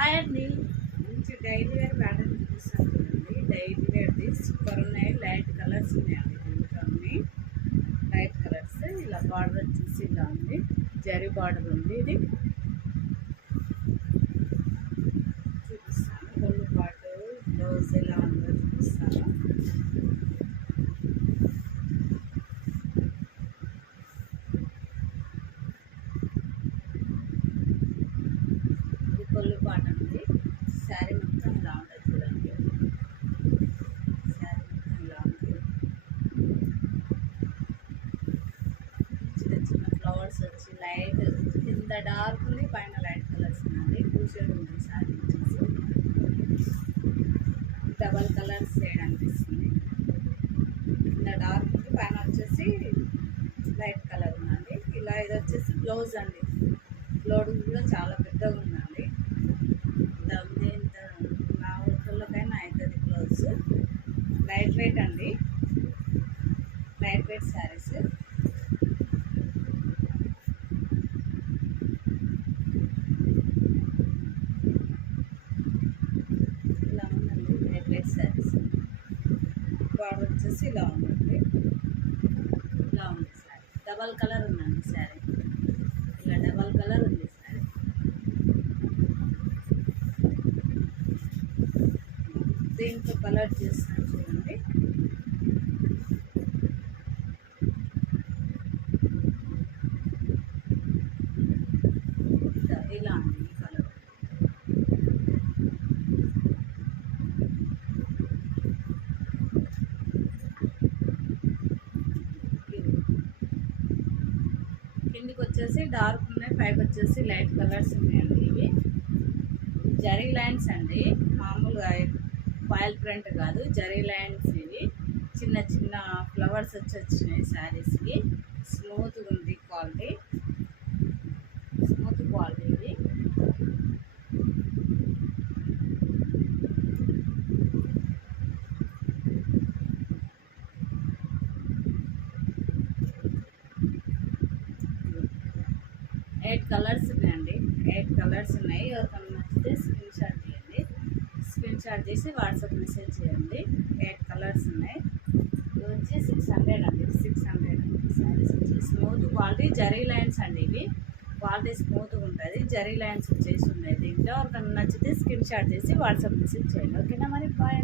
Hi అండి. మంచి daily wear pattern చూపిస్తాను చూడండి. డైలీ వేర్ది సూపర్ ఉన్నాయి. లైట్ కలర్స్ ఉన్నాయండి. దీంట్లో అన్ని లైట్ కలర్స్. ఇలా బార్డర్ వచ్చేసి ఇలా ఉంది. జరీ బార్డర్ ఉంది. ఇది చూపిస్తాను. ఫుల్ పాటు బ్లౌజ్ ఎలా ఉందో చూపిస్తాను. ఇది ఫుల్ పాటు అండి. శారీ మొత్తం ఇలా ఉంటుంది చూడండి. శారీ మొత్తం ఇలా ఉంది. చిన్న చిన్న ఫ్లవర్స్ వచ్చి లైట్ కింద డార్క్ ఉంది, పైన లైట్ కలర్స్ ఉన్నాయి. టూ షేడ్ ఉంది శారీ వచ్చేసి. డబల్ కలర్స్ షేడ్ అనిపిస్తుంది. కింద డార్క్ ఉంది, పైన వచ్చేసి లైట్ కలర్ ఉందండి. ఇలా ఇది వచ్చేసి బ్లౌజ్ అండి. బ్లౌజ్ కూడా చాలా పెద్దగా ఉందండి. ఇంత నా ఊళ్ళకైనా అవుతుంది బ్లౌజ్. లైట్ వెయిట్ అండి. Light weight saris. ఇలా ఉందండి లైట్ వెయిట్ శారీస్. బార్డర్ వచ్చేసి ఇలా ఉందండి. ఇలా ఉంది శారీ. డబల్ కలర్ ఉందండి శారీ. ఇలా డబల్ కలర్ ఉంది శారీ. దీంట్లో కలర్ చేస్తాను చూడండి. ఇలా ఉంది ఈ కలర్. కిందికి వచ్చేసి డార్క్ ఉన్నాయి, పైకి వచ్చేసి లైట్ కలర్స్ ఉన్నాయండి. ఇవి జరీ లైన్స్ అండి. మామూలుగా ఫాయిల్ ప్రింట్ కాదు, జరీ లైన్స్ ఇవి. చిన్న చిన్న ఫ్లవర్స్ వచ్చినాయి శారీస్కి. స్మూత్గా ఉంది క్వాలిటీ. స్మూత్ క్వాలిటీ ఇది. ఎయిట్ కలర్స్ ఉన్నాయండి. 8 కలర్స్ ఉన్నాయి. ఎవరికైనా నచ్చితే స్క్రీన్ షాట్ చేయండి. స్క్రీన్ షాట్ చేసి వాట్సాప్ మెసేజ్ చేయండి. 8 కలర్స్ ఉన్నాయి. ఇది వచ్చి 600 అండి. 600 అండి. శారీస్ వచ్చి స్మూత్ క్వాలిటీ జరీ లైన్స్ అండి. ఇవి క్వాలిటీ స్మూత్గా ఉంటుంది. జరీ లైన్స్ వచ్చేసి ఉన్నాయి. దీంట్లో ఎవరికైనా నచ్చితే స్క్రీన్ షాట్ చేసి వాట్సాప్ మెసేజ్ చేయండి. ఓకేనా మరి? బాయ్.